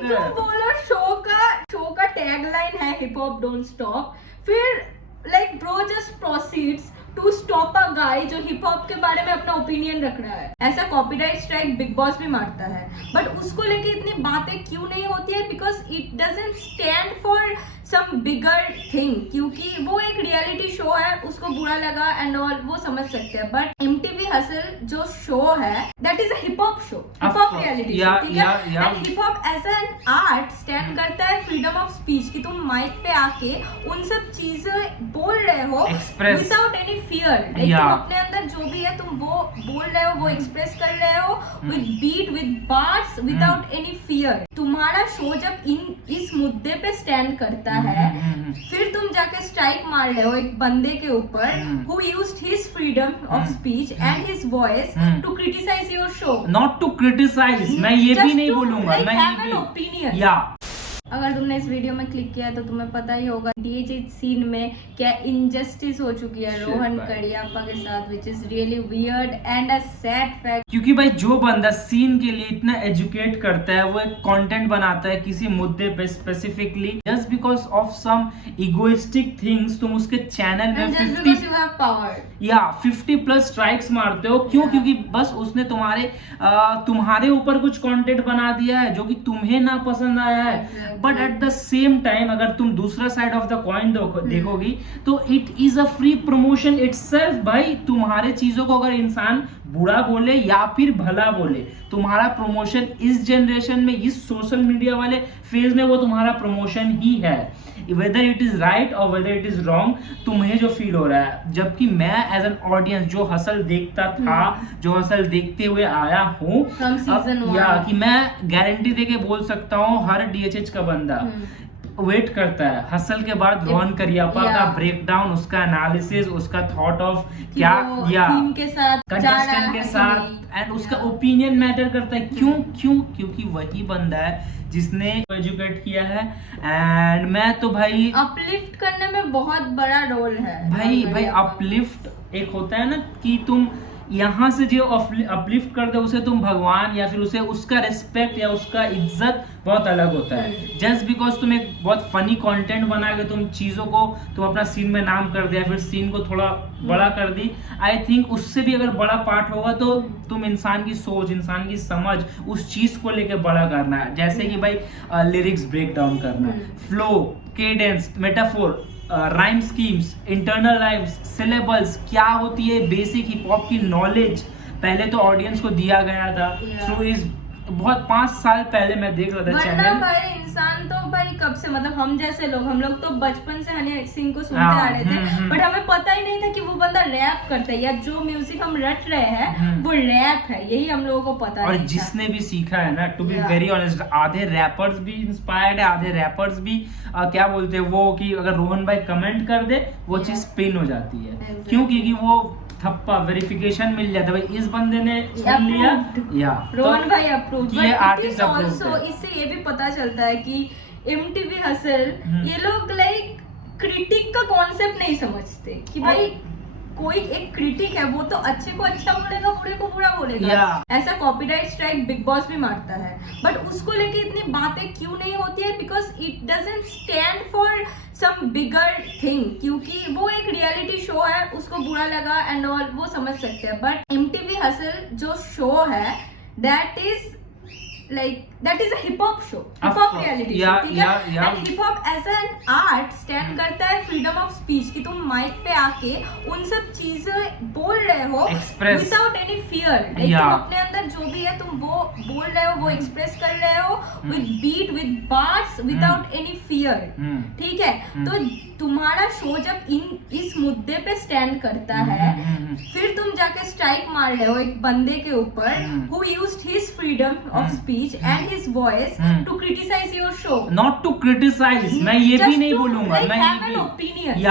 जो बोलो शो का टैगलाइन है हिप हॉप डोंट स्टॉप, फिर like bro just proceeds to stop a guy जो हिप हॉप के बारे में अपना ओपिनियन रख रहा है। ऐसा कॉपीराइट स्ट्राइक बिग बॉस भी मारता है, बट उसको लेके इतनी बातें क्यों नहीं होती है? Because it doesn't stand for some bigger thing, क्योंकि वो एक रियलिटी शो है, उसको बुरा लगा एंड ऑल वो समझ सकते हैं। बट MTV हसल जो शो है that is a hip hop show, hip hop reality show, ठीक है। And hip hop as an art stand करता है फ्रीडम ऑफ स्पीच, कि तुम माइक पे आके उन सब चीजें बोल रहे हो विदाउट एनी फियर, तुम अपने अंदर जो भी है तुम वो बोल रहे हो, वो एक्सप्रेस कर रहे हो with beat, with bars, without any fear. तुम्हारा शो जब इस मुद्दे पे स्टैंड करता है, फिर तुम जाके स्ट्राइक मार रहे हो एक बंदे के ऊपर who used his freedom of speech and his voice to criticize your show. Not to criticize, मैं ये भी नहीं बोलूंगा, like मैं have an opinion. Yeah. अगर तुमने इस वीडियो में क्लिक किया है तो तुम्हें पता ही होगा DHH सीन में क्या इनजस्टिस हो चुकी है रोहन कड़ियाप्पा के साथ, which is really weird and a sad fact. क्योंकि भाई जो बंदा सीन के लिए इतना एजुकेट करता है, वो एक कंटेंट बनाता है किसी मुद्दे पे specifically, just because of some egoistic things तुम उसके चैनल में 50+ स्ट्राइक्स मारते हो। क्यों? क्योंकि बस उसने तुम्हारे ऊपर कुछ कंटेंट बना दिया है जो कि तुम्हें ना पसंद आया है। But at the same time अगर तुम दूसरा साइड ऑफ द कॉइन देखोगी तो it is a free promotion itself. भाई तुम्हारे चीजों को अगर इंसान बुरा बोले या फिर भला बोले, तुम्हारा प्रमोशन इस जनरेशन में, इस सोशल मीडिया वाले फेज में, वो तुम्हारा प्रमोशन ही है, वेदर इट इज राइट और वेदर इट इज रॉन्ग, तुम्हें जो फील हो रहा है। जबकि मैं एज एन ऑडियंस जो हसल देखता था, जो हसल देखते हुए आया हूँ, या कि मैं गारंटी देके बोल सकता हूँ हर DHH का बंदा वेट करता है हसल के बाद रोहन करियप्पा का ब्रेकडाउन, उसका एनालिसिस, उसका थॉट ऑफ क्या टीम के साथ, कंटेस्टेंट के साथ, एंड उसका ओपिनियन मैटर करता है। क्योंकि वही बंदा है जिसने एजुकेट किया है। एंड मैं तो भाई अपलिफ्ट करने में बहुत बड़ा रोल है भाई अपलिफ्ट एक होता है ना कि तुम यहाँ से जो अपलिफ्ट कर दो उसे तुम भगवान, या फिर उसे उसका रिस्पेक्ट या उसका इज्जत बहुत अलग होता है। जस्ट बिकॉज तुम एक बहुत फनी कंटेंट बना के तुम चीजों को तुम अपना सीन में नाम कर दिया, फिर सीन को थोड़ा बड़ा कर दी, आई थिंक उससे भी अगर बड़ा पार्ट होगा तो तुम इंसान की सोच, इंसान की समझ, उस चीज को लेके बड़ा करना है। जैसे कि भाई लिरिक्स ब्रेक डाउन करना, flow, cadence, metaphor, rhyme schemes, internal rhymes, syllables, क्या होती है बेसिक हिप हॉप की नॉलेज पहले तो ऑडियंस को दिया गया था थ्रू इज बहुत 5 साल पहले मैं देख रहा था चैनल। भाई इंसान तो भाई कब से, मतलब हम जैसे लोग, हम लोग तो बचपन से हनी सिंह को सुनते आ रहे थे, बट हमें पता ही नहीं था कि वो बंदा रैप करता है, या जो म्यूजिक हम रट रहे हैं वो रैप है, यही हम लोगों को पता और जिसने भी सीखा है ना, टू बी वेरी ऑनेस्ट, आधे रैपर्स भी इंस्पायर्ड है, आधे रैपर्स भी क्या बोलते हैं वो, कि अगर रोहन भाई कमेंट कर दे वो चीज पिन हो जाती है। क्यों? क्योंकि वो थप्पा वेरिफिकेशन मिल जाता है, भाई इस बंदे ने सुन लिया, या रोहन भाई अप्रूव, ये आर्टिस्ट अप्रूव। इससे ये भी पता चलता है कि MTV हसल ये लोग लाइक क्रिटिक का कॉन्सेप्ट नहीं समझते कि भाई कोई एक क्रिटिक है वो तो अच्छे को अच्छा बोलेगा, बुरे को बुरा बोलेगा। ऐसा कॉपीराइट स्ट्राइक बिग बॉस भी मारता है, बट उसको लेके इतनी बातें क्यों नहीं होती है? Because it doesn't stand for some bigger thing, क्योंकि वो एक रियलिटी शो है, उसको बुरा लगा एंड ऑल वो समझ सकते हैं। बट MTV हसल जो शो है that is a hip hop show, hip hop reality show, ठीक है। And hip hop as an art stand करता है फ्रीडम ऑफ स्पीच, कि तुम माइक पे आके उन सब चीजें बोल रहे हो विदाउट एनी फियर, तुम अपने अंदर जो भी है तुम वो बोल रहे हो, वो एक्सप्रेस कर रहे हो with beat, with bars, without any fear, ठीक है। तो तुम्हारा शो जब इस मुद्दे पे स्टैंड करता है, फिर तुम जाके स्ट्राइक मार रहे हो एक बंदे के ऊपर who used his freedom of speech and his voice to criticize your show. Not to criticize, मैं ये भी नहीं बोलूंगा, like मैं have an opinion.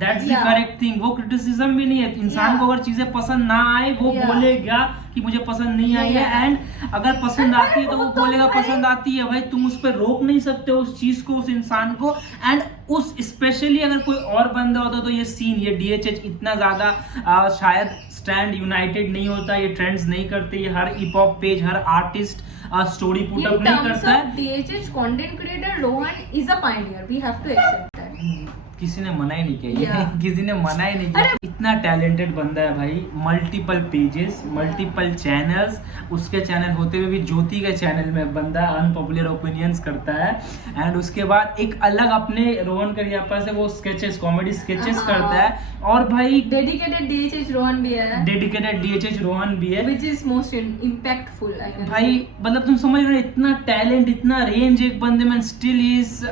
that's the correct thing। वो क्रिटिसिज्म भी नहीं है। इंसान को अगर चीजें पसंद ना आए वो बोलेगा कि मुझे पसंद नहीं आई है, एंड अगर पसंद आती है तो वो बोलेगा पसंद आती है। भाई तुम उस पर रोक नहीं सकते उस चीज को, उस इंसान को। एंड उस स्पेशली अगर कोई और बंदा होता तो ये सीन, ये DHH इतना ज्यादा शायद स्टैंड यूनाइटेड नहीं होता, ये ट्रेंड्स नहीं करते, ये हर हिप हॉप पेज, हर आर्टिस्ट स्टोरी पुट अप नहीं करता है। DHH content creator Rohan is a pioneer, we have to accept that. किसी ने मना ही नहीं किया ये किसी ने मना ही नहीं किया। इतना टैलेंटेड बंदा है भाई, मल्टीपल पेजेस, मल्टीपल चैनल्स, उसके चैनल होते हुए भी ज्योति के चैनल में बंदा अनपॉपुलर ओपिनियंस करता है। एंड उसके बाद एक अलग अपने रोहन करियप्पा से वो स्केचेस, कॉमेडी स्केचेस करता है। और भाई डेडिकेटेड DHH रोहन भी है, डेडिकेटेड DHH रोहन भी है, which is most impactful I can भाई। मतलब तुम समझ रहे हो, इतना टैलेंट, इतना रेंज एक बंदे में, स्टिल इज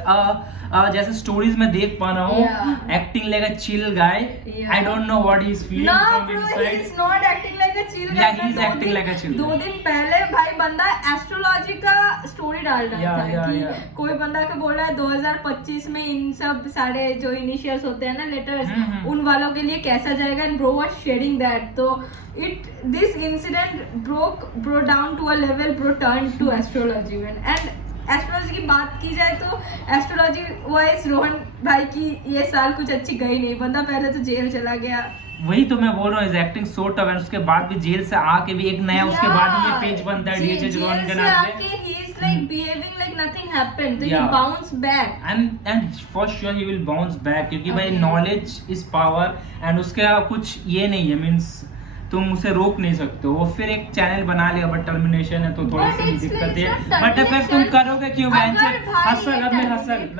जैसे स्टोरीज में देख पा रहा हूँ, acting like a chill guy. I don't know what he is feeling from inside. He is not acting like a chill Yeah, he is acting like a chill guy. 2 दिन पहले भाई बंदा एस्ट्रोलॉजी का स्टोरी डाल रहा था कि कोई बंदा के बोल रहा है 2025 में इन सब सारे जो इनिशियल्स होते हैं ना, लेटर्स, उन वालों के लिए कैसा जाएगा, and bro was sharing that. तो this incident bro down to a level, bro turn to astrology. And astrology की बात की जाए तो एस्ट्रोलॉजी वाइज रोहन भाई की ये साल कुछ अच्छी गई नहीं, बंदा पहले तो जेल चला गया। वही तो मैं बोल रहा हूँ, एक्टिंग सो टफ है। उसके बाद भी जेल से आके भी एक नया उसके बाद भी ये पेज बनता है DHH रोहन के नाम पे। he is like behaving like nothing happened, so Yeah. he bounce back and for sure he will bounce back, क्योंकि भाई नॉलेज इज पावर। एंड उसका कुछ ये नहीं है, मीन्स तुम उसे रोक नहीं सकते हो। वो फिर एक चैनल बना लिया, बट टर्मिनेशन है तो थोड़ी सी दिक्कत है। बट फिर तुम करोगे क्यों? मैं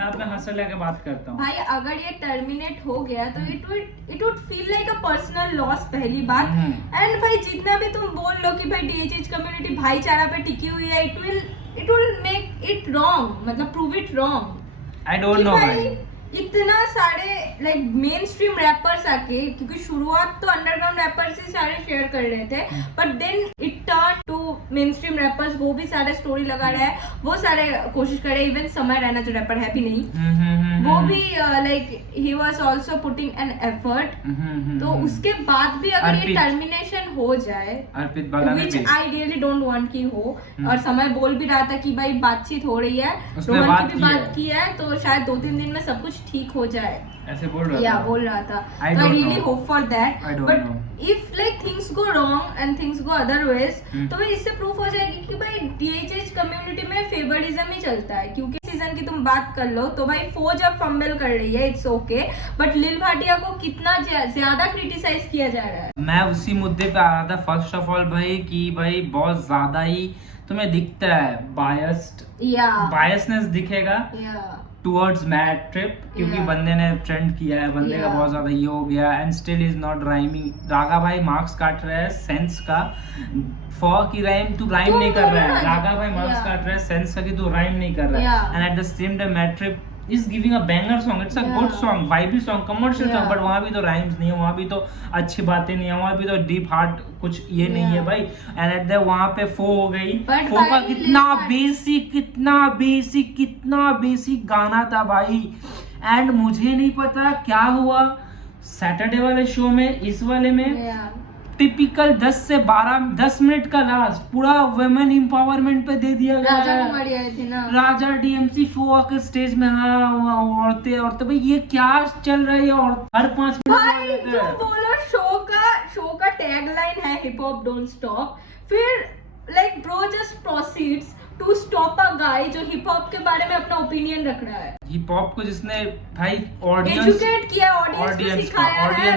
अपना हसल लेके बात करता हूँ भाई। अगर ये टर्मिनेट हो गया तो it would feel like a personal loss, पहली बात। एंड भाई जितना भी तुम बोल लो कि भाई DHH कम्युनिटी भाईचारा पे टिकी हुई है, it will make it wrong, मतलब prove it wrong. I don't know भाई, इतना सारे लाइक मेन स्ट्रीम रैपर्स आके, क्योंकि शुरुआत तो अंडरग्राउंड रैपर्स ही सारे शेयर कर रहे थे, but then it turn to mainstream rappers, वो भी सारे स्टोरी लगा रहे हैं, वो सारे कोशिश कर रहे हैं। इवन समय रैना जो रैपर है भी नहीं, वो भी like he was also putting an effort. तो उसके बाद भी अगर ये टर्मिनेशन हो जाए, which I really don't want कि हो, और समय बोल भी रहा था कि भाई बातचीत हो रही है, रोहन की भी बात की है, तो शायद 2-3 दिन में सब कुछ ठीक हो जाए, ऐसे बोल रहा था। तो I really hope for that. But if like things go wrong and things go otherwise, तो भाई इससे प्रूफ हो जाएगी कि भाई DHH कम्युनिटी में फेवरिज्म ही चलता है। क्योंकि सीजन की तुम बात कर लो तो भाई फौज अब फंबल कर रही है, इट्स ओके, बट लिल भाटिया को कितना ज्यादा क्रिटिसाइज किया जा रहा है। मैं उसी मुद्दे पे आ रहा था फर्स्ट ऑफ ऑल भाई, कि भाई बहुत ज्यादा ही तुम्हें दिखता है बायसनेस दिखेगा टुवर्ड्स मैड ट्रिप, क्योंकि बंदे ने ट्रेंड किया है, बंदे का बहुत ज्यादा ये हो गया, and still is not rhyming. Raga भाई मार्क्स काट रहा है सेंस का, फॉर की राइम तू राइम नहीं कर रहा है। रागा भाई मार्क्स काट रहा है सेंस का कि तू राइम नहीं कर रहा है। And at the same time mad trip is giving a banger song, it's a good song, vibe song, commercial song, but वहाँ भी तो rhymes नहीं है, वहाँ भी तो अच्छी बातें नहीं है, वहाँ भी तो deep heart कुछ ये नहीं है भाई। and at the वहाँ पे फो हो गई, फो का कितना बेसिक गाना था भाई। एंड मुझे नहीं पता क्या हुआ सैटरडे वाले शो में, इस वाले में टिपिकल 10 मिनट का लास्ट पूरा वुमेन एम्पावरमेंट पे दे दिया गया। राजा DMC फो आकर स्टेज में, हाँ औरतें भाई ये क्या चल रहा है? और हर 5 मिनट बोलो शो का टैगलाइन है हिप हॉप डोंट स्टॉप, फिर like bro just proceeds to stop a guy जो हिप हॉप के बारे में अपना ओपिनियन रख रहा है। हिप हॉप को जिसने भाई ऑडियंस एजुकेट किया, ऑडियंस को सिखाया है,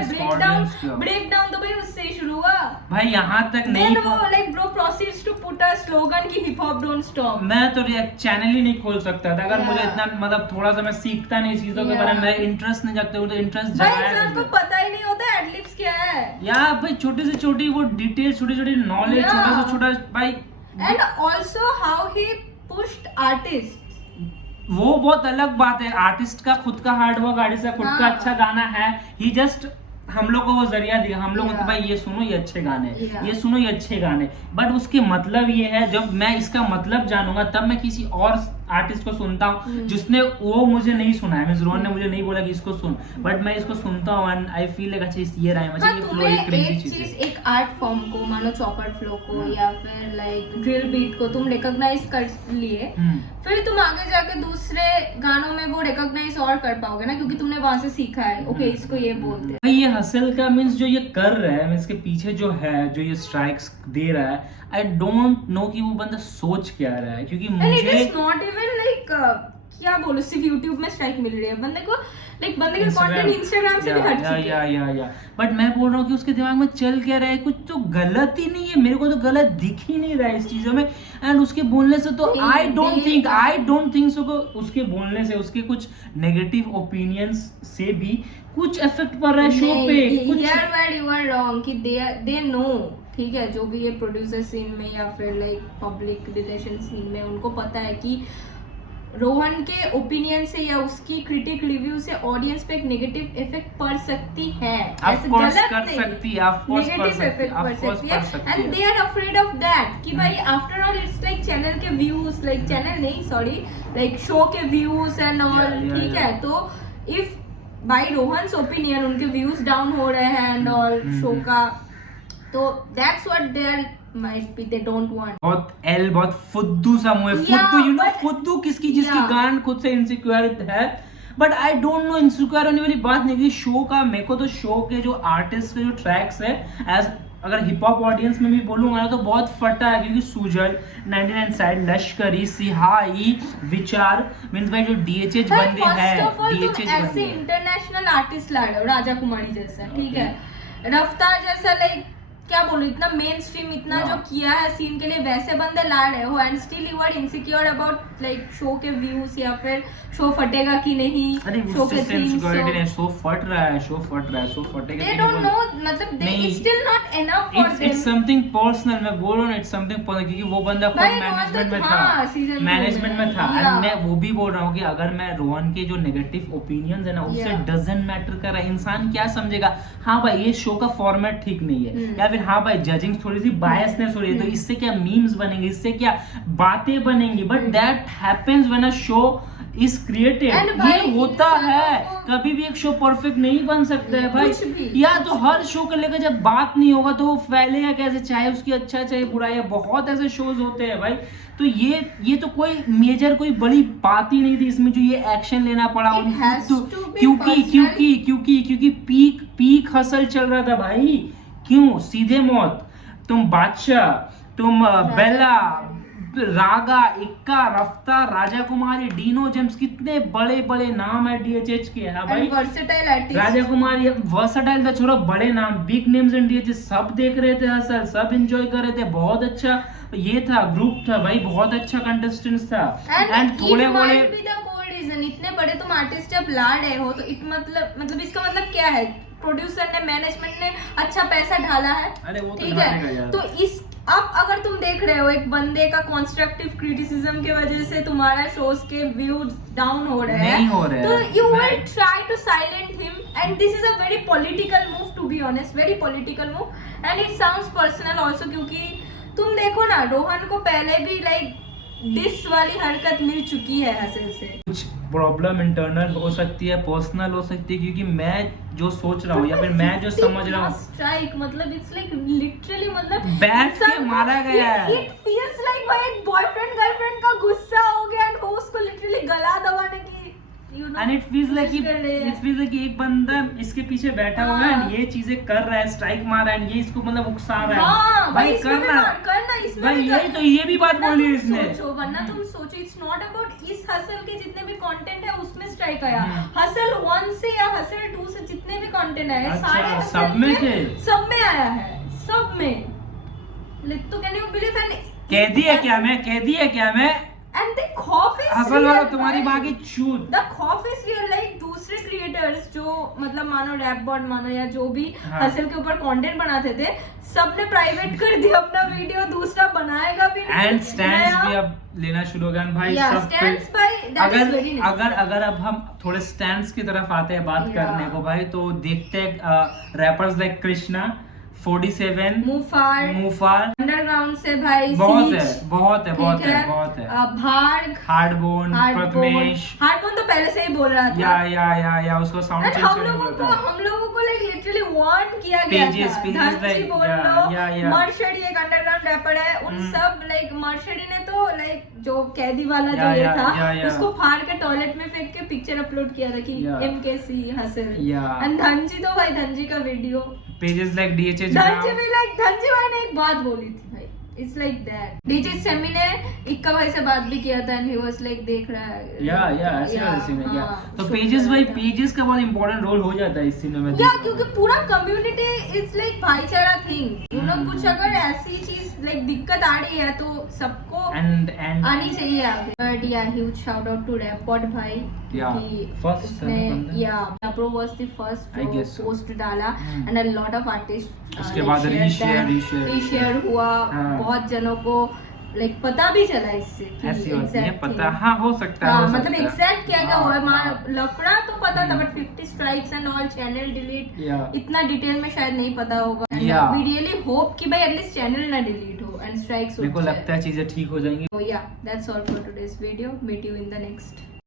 ब्रेक डाउन तो भाई उससे ही शुरू हुआ भाई, यहाँ तक नहीं। वो like bro proceeds to put a slogan कि हिप हॉप डोंट स्टॉप। मैं तो चैनल ही नहीं खोल सकता था अगर मुझे इतना, मतलब थोड़ा सा मैं सीखता नहीं चीजों के बारे में, मैं इंटरेस्ट नहीं जगते, तो इंटरेस्ट जगाया को पता ही नहीं होता एडलिप्स क्या है यार भाई। छोटी से छोटी वो डिटेल, छोटी छोटी नॉलेज, छोटा से छोटा भाई। And also how he pushed artist, वो बहुत अलग बात है। आर्टिस्ट का खुद का हार्डवर्क, आर्टिस्ट का खुद का अच्छा गाना है, ही जस्ट हम लोग को वो जरिया दिया, हम लोग को भाई ये सुनो ये अच्छे गाने, ये सुनो ये अच्छे गाने, बट उसके मतलब ये है, जब मैं इसका मतलब जानूंगा तब मैं किसी और आर्टिस्ट को सुनता हूँ जिसने वो मुझे नहीं सुना है। रोहन ने मुझे नहीं बोला कि इसको सुन, बट मैं इसको सुनता हूँ एंड आई फील लाइक अच्छा ये राइम, अच्छा ये फ्लो, एक क्रेजी चीज है। एक आर्ट फॉर्म को मानो चॉपर फ्लो को या फिर लाइक ड्रिल बीट को तुम रिकॉग्नाइज कर लिए, फिर तुम आगे जाके दूसरे गानों में वो रिकॉग्नाइज और कर पाओगे ना, क्योंकि तुमने वहां से सीखा है, ओके इसको ये बोलते हैं। ये हसल का मीन्स जो ये कर रहा है, मीन्स के पीछे जो है, जो ये स्ट्राइक्स दे रहा है, आई डोंट नो कि वो बंदा सोच क्या रहा है, क्योंकि And it मुझे is not even like क्या बोलो, सिर्फ YouTube में स्ट्राइक मिल रही है बंदे को, लाइक बंदे का कंटेंट इंस्टाग्राम से भी हट चुका है। या बट मैं बोल रहा हूँ कि उसके दिमाग में चल क्या रहा है, कुछ तो गलत ही नहीं है, मेरे को तो गलत दिख ही नहीं रहा है इस चीजों में। एंड उसके बोलने से तो आई डोंट थिंक सो उसके बोलने से, उसके कुछ नेगेटिव ओपिनियंस से भी कुछ इफेक्ट पड़ रहा है शो पे। कुछ here where you are wrong कि दे नो, ठीक है, जो भी ये प्रोड्यूसर सीन में या फिर लाइक पब्लिक रिलेशन सीन में, उनको पता है कि रोहन के ओपिनियन से या उसकी क्रिटिक रिव्यू से ऑडियंस पे एक नेगेटिव इफेक्ट पड़ सकती है। ऑफ कोर्स कर सकती है, ऑफ कोर्स नेगेटिव इफेक्ट पड़ सकती है, and they are afraid of that कि भाई after all it's like channel के व्यूज, लाइक चैनल नहीं सॉरी, लाइक शो के व्यूज एंड ऑल, ठीक है। तो इफ बाय रोहन्स ओपिनियन उनके व्यूज डाउन हो रहे हैं एंड ऑल शो का, तो that's what they are might be they don't want। बहुत फुद्दू सा मुंह है, फुद्दू, यू नो फुद्दू किसकी, जिसकी गांड खुद से इनसिक्योर है। But I don't no, insecure होने वाली बात नहीं, शो का मेरे को तो शो के जो आर्टिस्ट के जो ट्रैक्स है, एज अगर हिप हॉप ऑडियंस में भी बोलूंगा ना तो बहुत फटा है, क्योंकि सुजल, 99 साइड, लश्करी, सिहाई, विचार, मींस भाई जो डीएचएच बंदे हैं, डीएचएच ऐसे इंटरनेशनल आर्टिस्ट ला रहे हो, राजा कुमारी जैसा, ठीक है, रफ्तार जैसा, लाइक क्या बोलूं, इतना मेन स्ट्रीम, इतना जो किया है सीन के लिए, वैसे बंदे ला रहे हो, and still you are insecure about like show के व्यूज या फिर शो फटेगा कि नहीं, शो के थीम, शो फट रहा है, शो फटेगा, दे डोंट नो, मतलब they it's still not enough for them, it's something personal, मैं बोल रहा हूं इट्स समथिंग पर्सनल, क्योंकि वो बंदा खुद मैनेजमेंट में था, मैनेजमेंट में था। एंड मैं वो भी बोल रहा हूं कि अगर मैं रोहन के जो नेगेटिव ओपिनियंस है ना, उससे डजंट मैटर कर रहा है, इंसान क्या समझेगा, हाँ भाई ये शो का फॉर्मेट ठीक नहीं है, या फिर हाँ भाई जजिंग थोड़ी सी बायसनेस हो रही है, तो इससे क्या मीम्स बनेंगे, इससे क्या बातें बनेंगी, but that happens when a show is created. ये होता है, कभी भी एक शो परफेक्ट नहीं बन सकता है भाई, या तो हर शो को लेकर जब बात नहीं होगा तो वो फैलेगा कैसे, चाहे उसकी अच्छा चाहे बुरा, या बहुत ऐसे शोज होते हैं भाई। तो ये तो कोई मेजर कोई बड़ी बात ही नहीं थी इसमें जो ये एक्शन लेना पड़ा, क्योंकि पीक हसल चल रहा था भाई। क्यों सीधे मौत, तुम बादशाह, तुम बेला, रागा, इक्का, रफ्तार, राजा कुमारी, डीनो जेम्स, कितने बड़े बड़े नाम है डीएचएच के, हाँ भाई, वर्सेटाइल आर्टिस्ट, राजा कुमारी, वर्सेटाइल था, छोड़ो बड़े नाम, बिग नेम्स इन डीएचएच, सब देख रहे थे हसल, सब एंजॉय कर रहे थे, बहुत अच्छा ये था, ग्रुप था भाई, बहुत अच्छा कंटेस्टेंट्स था। एंड थोड़े बड़े इतने बड़े तुम आर्टिस्ट जब ला रहे हो तो मतलब इसका मतलब क्या है, प्रोड्यूसर ने, मैनेजमेंट ने अच्छा पैसा ढाला है, ठीक है। तो इस अब अगर तुम देख रहे हो एक बंदे का कंस्ट्रक्टिव क्रिटिसिज्म की वजह से तुम्हारा शोज के व्यूज डाउन हो रहे हैं, तो you will try to silent him, and this is a very political move, to be honest, very political move, and it sounds personal also, क्योंकि तुम देखो ना, रोहन को पहले भी लाइक डिस वाली हरकत मिल चुकी है हसल से। कुछ प्रॉब्लम इंटरनल हो सकती है, पर्सनल हो सकती है, क्योंकि मैं जो सोच रहा हूँ या फिर मैं जो समझ रहा हूँ, स्ट्राइक मतलब इट्स लाइक लिटरली, मतलब बैठ के मारा गया है। इट फील्स लाइक भाई एक बॉयफ्रेंड गर्लफ्रेंड का गुस्सा हो गया एंड वो उसको लिटरली गला दबाने की, you know, and it feels like कि एक बंदा इसके पीछे बैठा हुआ है, ये चीजें कर रहा है, स्ट्राइक मार रहा है, ये इसको मतलब उकसा रहा है, भाई करना भाई, यही तो ये भी बात बोली है इसने। वरना तुम सोचो, इट्स नॉट अबाउट इस हसल के जितने भी कंटेंट है उसमें स्ट्राइक आया, हसल 1 से या हसल 2 से जितने भी कंटेंट है, सारे सब में आया है, सब में। तो कैन यू बिलीव, एंड कह दिया क्या मैं And the खौफ is हसल वाला तुम्हारी बाकी चूत। The खौफ is real, like दूसरे क्रिएटर्स जो मतलब मानो रैप बॉट मानो या जो भी हसल के ऊपर कंटेंट बनाते थे, सबने प्राइवेट कर दिया अपना वीडियो, दूसरा बनाएगा भी नहीं, एंड स्टैंड्स भी अब लेना शुरू हो गया भाई, सब स्टैंड्स भाई, अगर अब हम थोड़े स्टैंड्स की तरफ आते हैं बात करने को भाई, तो देखते हैं रैपर्स लाइक कृष्णा, 47 मुफार अंडरग्राउंड से भाई बहुत Siege, है बहुत है ठीक बहुत है बहुत है भार्ग हार्डबोन प्रथमेश हार्डबोन तो पहले से ही बोल रहा था या उसको साउंड And चेंज हम करना लोगों को पड़ता है हम लोगों को लाइक लिटरली वार्न किया गया Pages, था pages धनजी like, बोल yeah, लो yeah. मर्शडी एक अंडरग्राउंड रैपर है उन सब लाइक मर्शडी ने तो लाइक जो कैदी वाला जो Yeah, ये yeah, था yeah, yeah. उसको फाड़ के टॉयलेट में फेंक के पिक्चर अपलोड किया था कि Yeah. MKC hustle Yeah. And Dhanji तो भाई धनजी का video pages like DHH Dhanji भी लाइक धनजी भाई ने एक बात बोली थी भाई it's like that DJ semi ने इक्का भाई से बात भी किया था एंड ही वाज लाइक देख रहा है या ऐसे वाले सीन है क्या हाँ, तो सुन पेजेस रहा भाई था। पेजेस का बहुत इंपॉर्टेंट रोल हो जाता है इस सीन में या क्योंकि पूरा कम्युनिटी इज लाइक भाईचारा थिंग यू नो कुछ अगर ऐसी चीज लाइक दिक्कत आ रही है तो सबको एंड आनी चाहिए आगे but yeah huge shout out to रैपॉट भाई Yeah, कि first उसने बंदा। Yeah pro was the first I guess so. Post डाला and a lot of artist उसके बाद रीशेयर हुआ हाँ। बहुत जनों को लाइक पता भी चला इससे कि ऐसी होती है exact पता thing। हाँ हो सकता है हाँ हो मतलब सकता है। एग्जैक्ट क्या क्या हाँ, हुआ हाँ। है लफड़ा तो पता था but 50 strikes and all channel delete Yeah. इतना डिटेल में शायद नहीं पता होगा Yeah. वी रियली होप कि भाई एटलीस्ट चैनल ना डिलीट हो एंड स्ट्राइक्स मेरे को लगता है चीजें ठीक हो जाएंगी So yeah, that's all for today's video. Meet you in the next.